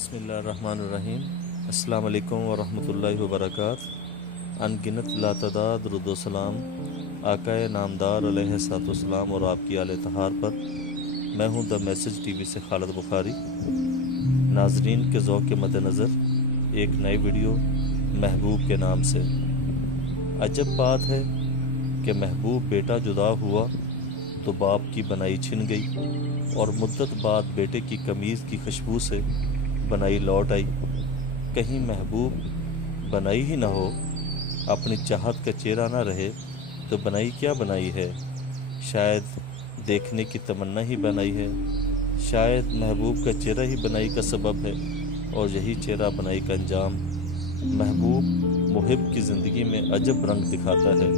بسم اللہ الرحمن الرحیم۔ السلام علیکم ورحمۃ اللہ وبرکاتہ۔ ان گنت لاتعداد رد و سلام آقا نامدار علیہ الصلوۃ والسلام اور آپ کی آل طہار پر۔ میں ہوں دا میسج ٹی وی سے خالد بخاری۔ ناظرین کے ذوق کے مد نظر ایک نئی ویڈیو محبوب کے نام سے۔ عجب بات ہے کہ محبوب بیٹا جدا ہوا تو باپ کی بنائی چھن گئی، اور مدت بعد بیٹے کی قمیض کی خوشبو سے بنائی لوٹ آئی۔ کہیں محبوب بنائی ہی نہ ہو، اپنی چاہت کا چہرہ نہ رہے تو بنائی کیا بنائی ہے؟ شاید دیکھنے کی تمنا ہی بنائی ہے، شاید محبوب کا چہرہ ہی بنائی کا سبب ہے، اور یہی چہرہ بنائی کا انجام۔ محبوب محب کی زندگی میں عجب رنگ دکھاتا ہے۔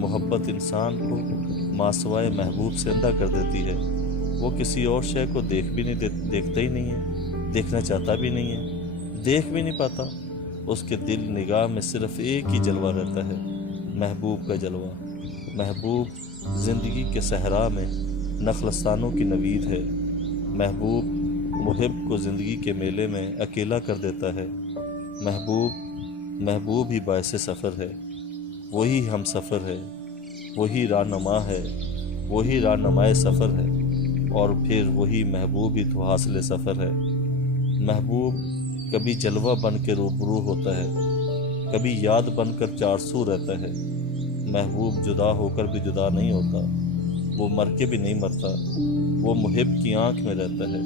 محبت انسان کو ماسوائے محبوب سے اندھا کر دیتی ہے۔ وہ کسی اور شے کو دیکھتا ہی نہیں ہے، دیکھنا چاہتا بھی نہیں ہے، دیکھ بھی نہیں پاتا۔ اس کے دل نگاہ میں صرف ایک ہی جلوہ رہتا ہے، محبوب کا جلوہ۔ محبوب زندگی کے صحرا میں نخلستانوں کی نوید ہے۔ محبوب محب کو زندگی کے میلے میں اکیلا کر دیتا ہے۔ محبوب ہی باعث سفر ہے، وہی ہم سفر ہے، وہی رہنما ہے، وہی رہنمائے سفر ہے، اور پھر وہی محبوب ہی تو حاصل سفر ہے۔ محبوب کبھی جلوہ بن کے روبرو ہوتا ہے، کبھی یاد بن کر چار سو رہتا ہے۔ محبوب جدا ہو کر بھی جدا نہیں ہوتا، وہ مر کے بھی نہیں مرتا، وہ محب کی آنکھ میں رہتا ہے۔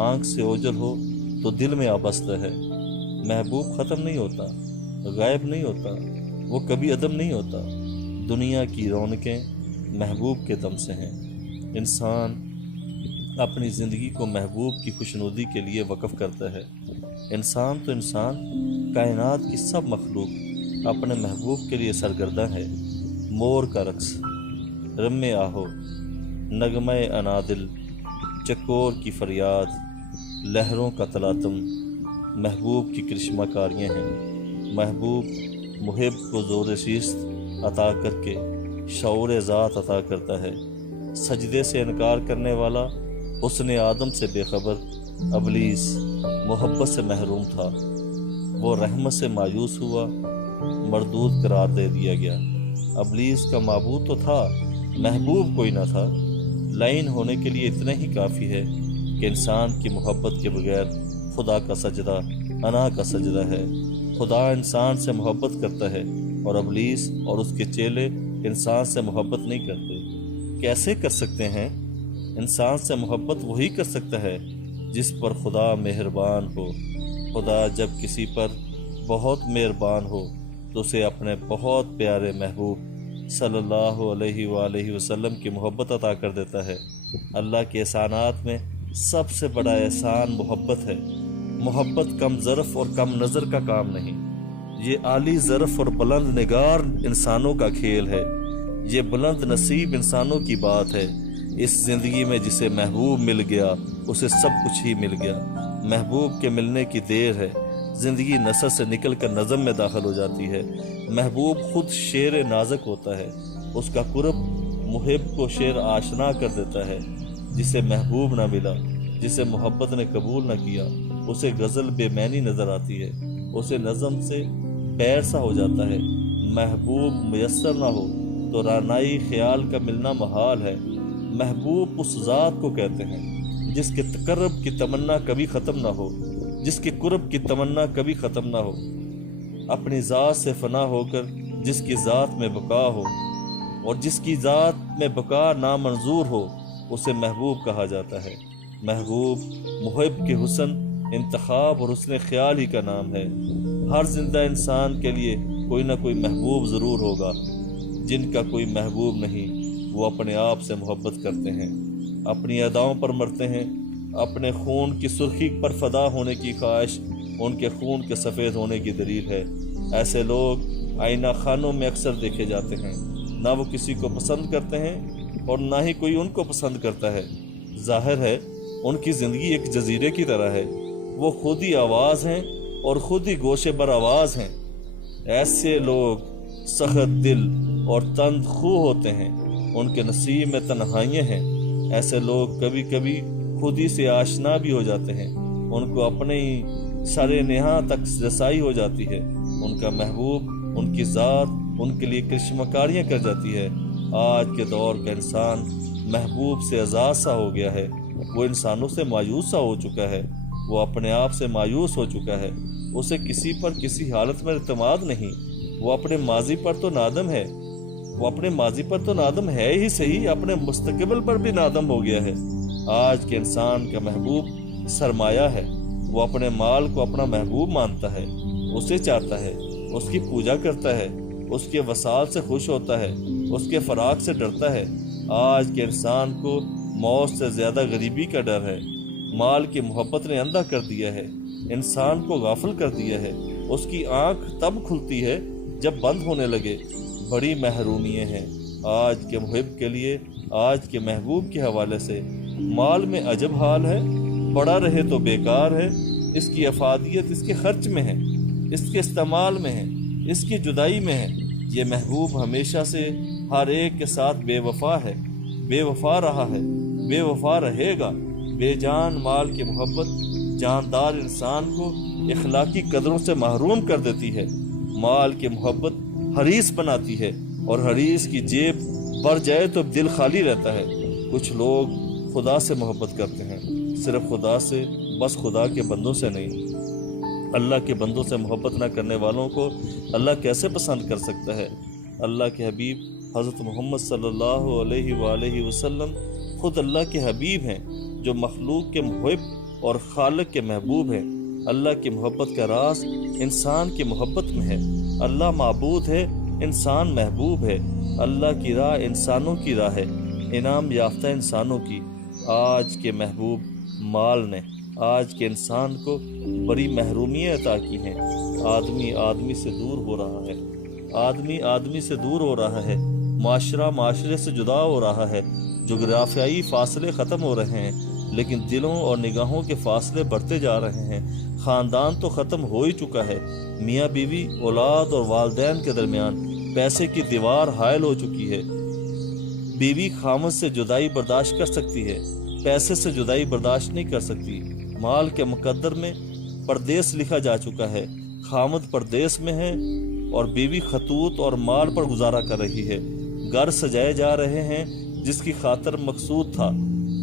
آنکھ سے اوجل ہو تو دل میں آبستہ ہے۔ محبوب ختم نہیں ہوتا، غائب نہیں ہوتا، وہ کبھی عدم نہیں ہوتا۔ دنیا کی رونقیں محبوب کے دم سے ہیں۔ انسان اپنی زندگی کو محبوب کی خوشنودی کے لیے وقف کرتا ہے۔ انسان تو انسان، کائنات کی سب مخلوق اپنے محبوب کے لیے سرگرداں ہے۔ مور کا رقص، رم آہو، نغمہ انادل، چکور کی فریاد، لہروں کا تلاطم محبوب کی کرشمہ کاریاں ہیں۔ محبوب محب کو زور شیست عطا کر کے شعور ذات عطا کرتا ہے۔ سجدے سے انکار کرنے والا حسن آدم سے بے خبر ابلیس محبت سے محروم تھا، وہ رحمت سے مایوس ہوا، مردود قرار دے دیا گیا۔ ابلیس کا معبود تو تھا، محبوب کوئی نہ تھا۔ لائن ہونے کے لیے اتنا ہی کافی ہے کہ انسان کی محبت کے بغیر خدا کا سجدہ انا کا سجدہ ہے۔ خدا انسان سے محبت کرتا ہے، اور ابلیس اور اس کے چیلے انسان سے محبت نہیں کرتے۔ کیسے کر سکتے ہیں؟ انسان سے محبت وہی کر سکتا ہے جس پر خدا مہربان ہو۔ خدا جب کسی پر بہت مہربان ہو تو اسے اپنے بہت پیارے محبوب صلی اللہ علیہ وآلہ وسلم کی محبت عطا کر دیتا ہے۔ اللہ کے احسانات میں سب سے بڑا احسان محبت ہے۔ محبت کم ظرف اور کم نظر کا کام نہیں، یہ عالی ظرف اور بلند نگار انسانوں کا کھیل ہے۔ یہ بلند نصیب انسانوں کی بات ہے۔ اس زندگی میں جسے محبوب مل گیا اسے سب کچھ ہی مل گیا۔ محبوب کے ملنے کی دیر ہے، زندگی نثر سے نکل کر نظم میں داخل ہو جاتی ہے۔ محبوب خود شعر نازک ہوتا ہے، اس کا قرب محب کو شعر آشنا کر دیتا ہے۔ جسے محبوب نہ ملا، جسے محبت نے قبول نہ کیا، اسے غزل بے معنی نظر آتی ہے، اسے نظم سے بیر سا ہو جاتا ہے۔ محبوب میسر نہ ہو تو رانائی خیال کا ملنا محال ہے۔ محبوب اس ذات کو کہتے ہیں جس کے تقرب کی تمنا کبھی ختم نہ ہو، جس کے قرب کی تمنا کبھی ختم نہ ہو، اپنی ذات سے فنا ہو کر جس کی ذات میں بقا ہو، اور جس کی ذات میں بقا نامنظور ہو اسے محبوب کہا جاتا ہے۔ محبوب محب کے حسن انتخاب اور حسن خیال ہی کا نام ہے۔ ہر زندہ انسان کے لیے کوئی نہ کوئی محبوب ضرور ہوگا۔ جن کا کوئی محبوب نہیں وہ اپنے آپ سے محبت کرتے ہیں، اپنی اداؤں پر مرتے ہیں۔ اپنے خون کی سرخی پر فدا ہونے کی خواہش ان کے خون کے سفید ہونے کی دلیل ہے۔ ایسے لوگ آئینہ خانوں میں اکثر دیکھے جاتے ہیں، نہ وہ کسی کو پسند کرتے ہیں اور نہ ہی کوئی ان کو پسند کرتا ہے۔ ظاہر ہے ان کی زندگی ایک جزیرے کی طرح ہے، وہ خود ہی آواز ہیں اور خود ہی گوشے بر آواز ہیں۔ ایسے لوگ سخت دل اور تند خو ہوتے ہیں، ان کے نصیب میں تنہائیاں ہیں۔ ایسے لوگ کبھی کبھی خود ہی سے آشنا بھی ہو جاتے ہیں، ان کو اپنے ہی سر نہاں تک رسائی ہو جاتی ہے۔ ان کا محبوب، ان کی ذات ان کے لیے کرشمہ کاریاں کر جاتی ہے۔ آج کے دور کا انسان محبوب سے آزاد سا ہو گیا ہے، وہ انسانوں سے مایوس سا ہو چکا ہے، وہ اپنے آپ سے مایوس ہو چکا ہے، اسے کسی پر کسی حالت میں اعتماد نہیں، وہ اپنے ماضی پر تو نادم ہے، ہی صحیح، اپنے مستقبل پر بھی نادم ہو گیا ہے۔ آج کے انسان کا محبوب سرمایہ ہے، وہ اپنے مال کو اپنا محبوب مانتا ہے، اسے چاہتا ہے، اس کی پوجا کرتا ہے، اس کے وصال سے خوش ہوتا ہے، اس کے فراق سے ڈرتا ہے۔ آج کے انسان کو موت سے زیادہ غریبی کا ڈر ہے۔ مال کی محبت نے اندھا کر دیا ہے، انسان کو غافل کر دیا ہے۔ اس کی آنکھ تب کھلتی ہے جب بند ہونے لگے۔ بڑی محرومیاں ہیں آج کے محب کے لیے۔ آج کے محبوب کے حوالے سے مال میں عجب حال ہے، پڑا رہے تو بیکار ہے۔ اس کی افادیت اس کے خرچ میں ہے، اس کے استعمال میں ہے، اس کی جدائی میں ہے۔ یہ محبوب ہمیشہ سے ہر ایک کے ساتھ بے وفا ہے، بے وفا رہا ہے، بے وفا رہے گا۔ بے جان مال کی محبت جاندار انسان کو اخلاقی قدروں سے محروم کر دیتی ہے۔ مال کی محبت حریص بناتی ہے، اور حریص کی جیب بھر جائے تو دل خالی رہتا ہے۔ کچھ لوگ خدا سے محبت کرتے ہیں، صرف خدا سے، بس خدا کے بندوں سے نہیں۔ اللہ کے بندوں سے محبت نہ کرنے والوں کو اللہ کیسے پسند کر سکتا ہے؟ اللہ کے حبیب حضرت محمد صلی اللہ علیہ وآلہ وسلم خود اللہ کے حبیب ہیں، جو مخلوق کے محب اور خالق کے محبوب ہیں۔ اللہ کی محبت کا راز انسان کی محبت میں ہے۔ اللہ معبود ہے، انسان محبوب ہے۔ اللہ کی راہ انسانوں کی راہ ہے، انعام یافتہ انسانوں کی۔ آج کے محبوب مال نے آج کے انسان کو بڑی محرومیاں عطا کی ہیں۔ آدمی آدمی سے دور ہو رہا ہے، آدمی آدمی سے دور ہو رہا ہے، معاشرہ معاشرے سے جدا ہو رہا ہے، جغرافیائی فاصلے ختم ہو رہے ہیں، لیکن دلوں اور نگاہوں کے فاصلے بڑھتے جا رہے ہیں۔ خاندان تو ختم ہو ہی چکا ہے، میاں بیوی، اولاد اور والدین کے درمیان پیسے کی دیوار حائل ہو چکی ہے۔ بیوی خامد سے جدائی برداشت کر سکتی ہے، پیسے سے جدائی برداشت نہیں کر سکتی۔ مال کے مقدر میں پردیس لکھا جا چکا ہے، خامد پردیس میں ہے اور بیوی خطوط اور مال پر گزارا کر رہی ہے۔ گھر سجائے جا رہے ہیں، جس کی خاطر مقصود تھا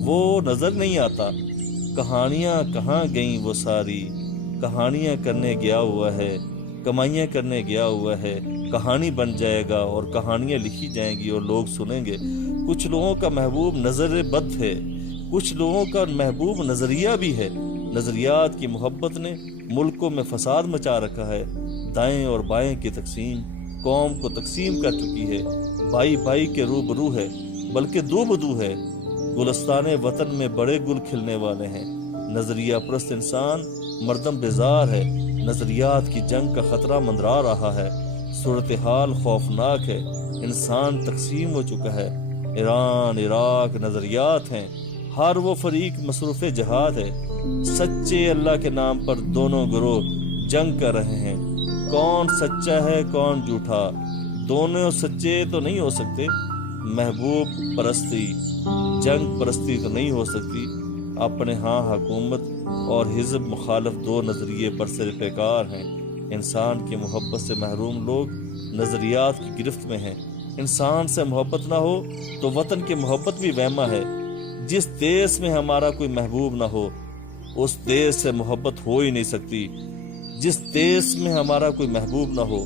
وہ نظر نہیں آتا۔ کہانیاں کہاں گئیں وہ ساری، کہانیاں کرنے گیا ہوا ہے، کمائیاں کرنے گیا ہوا ہے۔ کہانی بن جائے گا اور کہانیاں لکھی جائیں گی اور لوگ سنیں گے۔ کچھ لوگوں کا محبوب نظر بد ہے، کچھ لوگوں کا محبوب نظریہ بھی ہے۔ نظریات کی محبت نے ملکوں میں فساد مچا رکھا ہے۔ دائیں اور بائیں کی تقسیم قوم کو تقسیم کر چکی ہے۔ بھائی بھائی کے روبرو ہے، بلکہ دو بدو ہے۔ گلستان وطن میں بڑے گل کھلنے والے ہیں۔ نظریہ پرست انسان مردم بیزار ہے، نظریات کی جنگ کا خطرہ مندرا رہا ہے۔ صورتحال خوفناک ہے، انسان تقسیم ہو چکا ہے۔ ایران، عراق نظریات ہیں، ہر وہ فریق مصروف جہاد ہے۔ سچے اللہ کے نام پر دونوں گروہ جنگ کر رہے ہیں۔ کون سچا ہے کون جھوٹا؟ دونوں سچے تو نہیں ہو سکتے۔ محبوب پرستی جنگ پرستی تو نہیں ہو سکتی۔ اپنے ہاں حکومت اور حزب مخالف دو نظریے برسر پیکار ہیں۔ انسان کی محبت سے محروم لوگ نظریات کی گرفت میں ہیں۔ انسان سے محبت نہ ہو تو وطن کی محبت بھی وہمہ ہے۔ جس دیس میں ہمارا کوئی محبوب نہ ہو اس دیس سے محبت ہو ہی نہیں سکتی۔ جس دیس میں ہمارا کوئی محبوب نہ ہو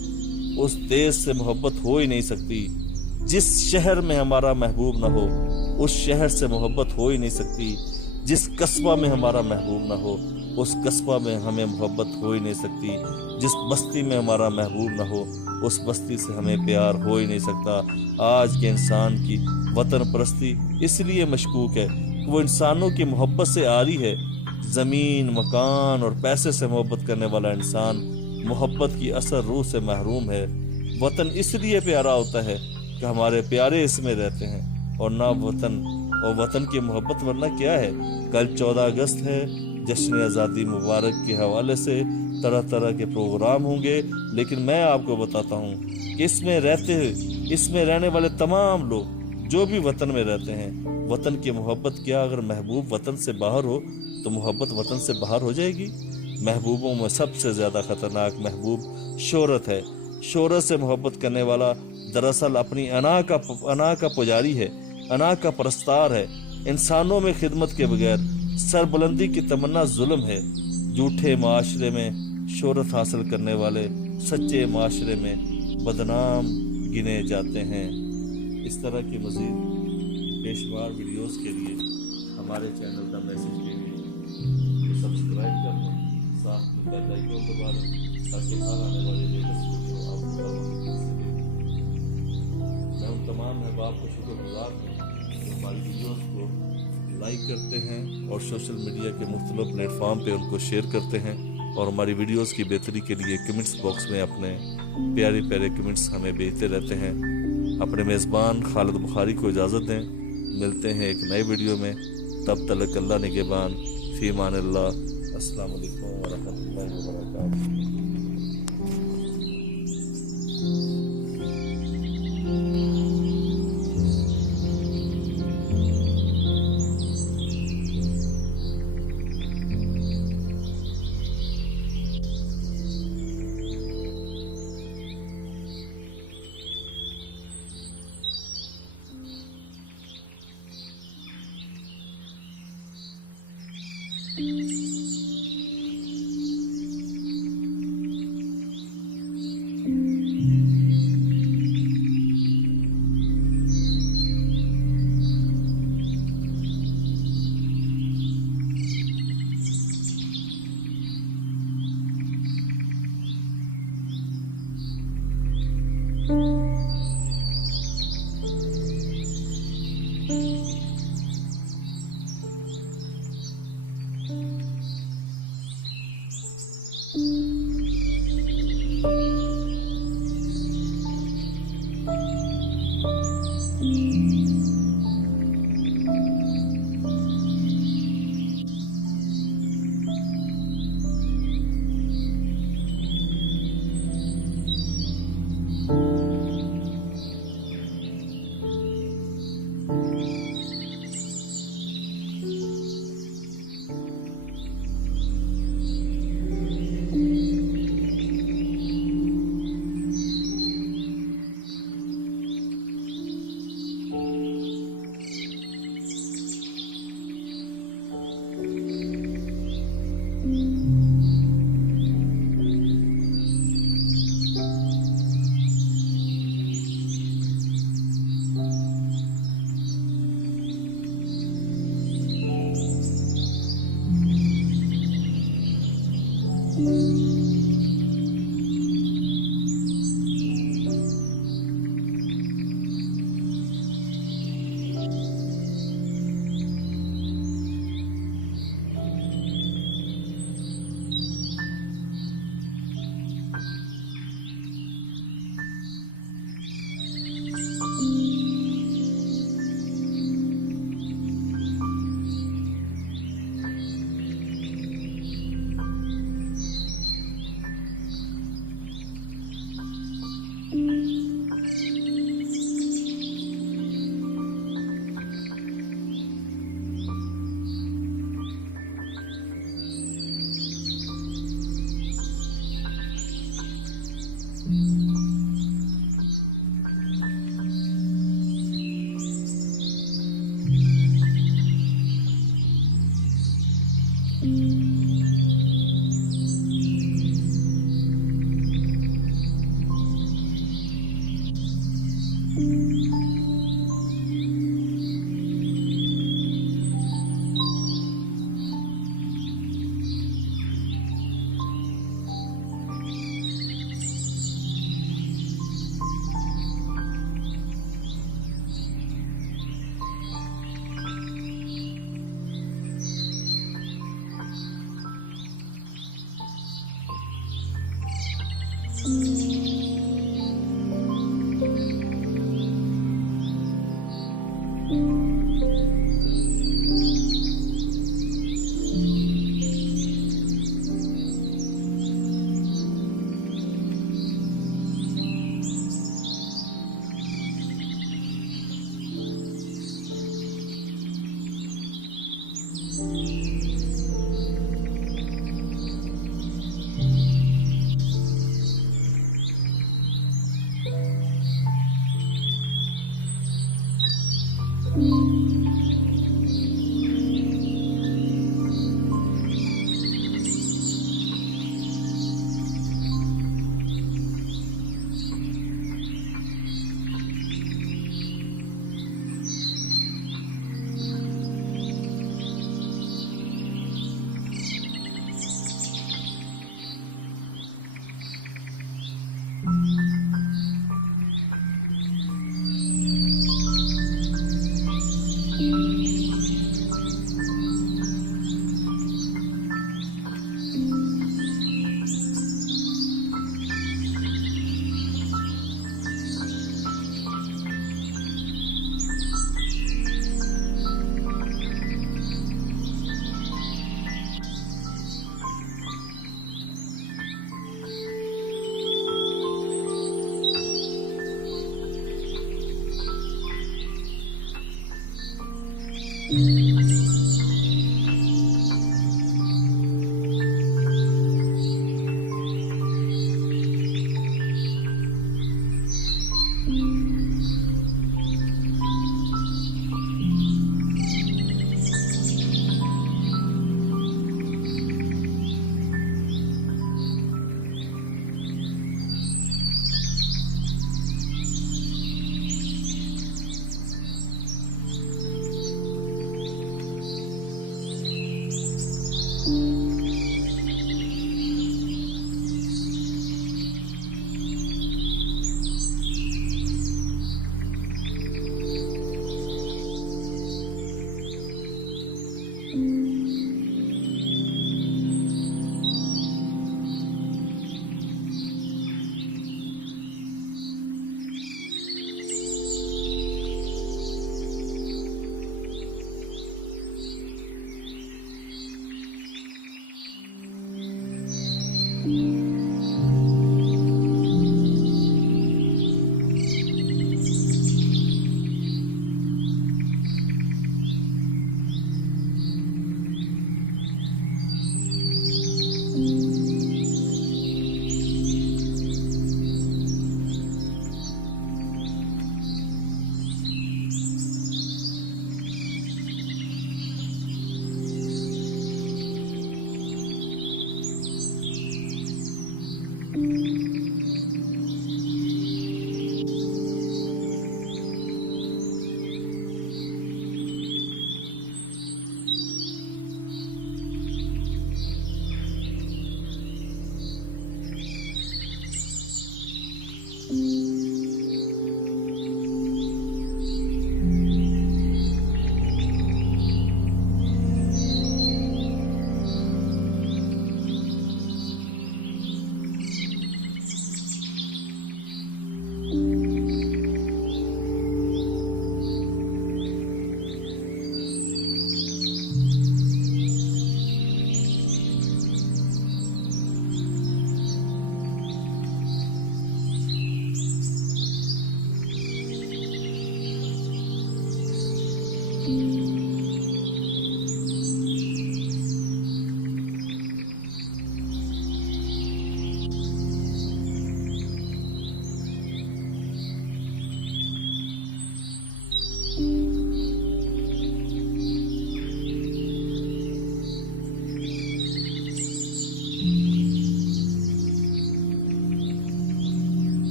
اس دیس سے محبت ہو ہی نہیں سکتی۔ جس شہر میں ہمارا محبوب نہ ہو اس شہر سے محبت ہو ہی نہیں سکتی۔ جس قصبہ میں ہمارا محبوب نہ ہو اس قصبہ میں ہمیں محبت ہو ہی نہیں سکتی۔ جس بستی میں ہمارا محبوب نہ ہو اس بستی سے ہمیں پیار ہو ہی نہیں سکتا۔ آج کے انسان کی وطن پرستی اس لیے مشکوک ہے کہ وہ انسانوں کی محبت سے عاری ہے۔ زمین، مکان اور پیسے سے محبت کرنے والا انسان محبت کی اثر روح سے محروم ہے۔ وطن اس لیے پیارا ہوتا ہے کہ ہمارے پیارے اس میں رہتے ہیں، اور نہ وطن اور وطن کی محبت ورنہ کیا ہے۔ کل 14 اگست ہے، جشن آزادی مبارک کے حوالے سے طرح طرح کے پروگرام ہوں گے، لیکن میں آپ کو بتاتا ہوں کہ اس میں رہنے والے تمام لوگ جو بھی وطن میں رہتے ہیں، وطن کی محبت کیا اگر محبوب وطن سے باہر ہو تو محبت وطن سے باہر ہو جائے گی۔ محبوبوں میں سب سے زیادہ خطرناک محبوب شہرت ہے۔ شہرت سے محبت کرنے والا دراصل اپنی انا کا پجاری ہے، انا کا پرستار ہے۔ انسانوں میں خدمت کے بغیر سربلندی کی تمنا ظلم ہے۔ جھوٹے معاشرے میں شہرت حاصل کرنے والے سچے معاشرے میں بدنام گنے جاتے ہیں۔ اس طرح کی مزید بے شمار ویڈیوز کے لیے ہمارے چینل کا میسج کے لیے سبسکرائب کر لیں، ساتھ میں بیل آئیکن دبا لیں تاکہ ہر آنے والے لیٹسٹ ویڈیو آپ کو میں ان تمام احباب کو شکر گزار ہوں جو ہماری ویڈیوز کو لائک کرتے ہیں اور سوشل میڈیا کے مختلف پلیٹ فارم پہ ان کو شیئر کرتے ہیں، اور ہماری ویڈیوز کی بہتری کے لیے کمنٹس باکس میں اپنے پیارے پیارے کمنٹس ہمیں بھیجتے رہتے ہیں۔ اپنے میزبان خالد بخاری کو اجازت دیں، ملتے ہیں ایک نئے ویڈیو میں، تب تک اللہ نگہبان، فی امان اللہ، السلام علیکم ورحمۃ اللہ وبرکاتہ۔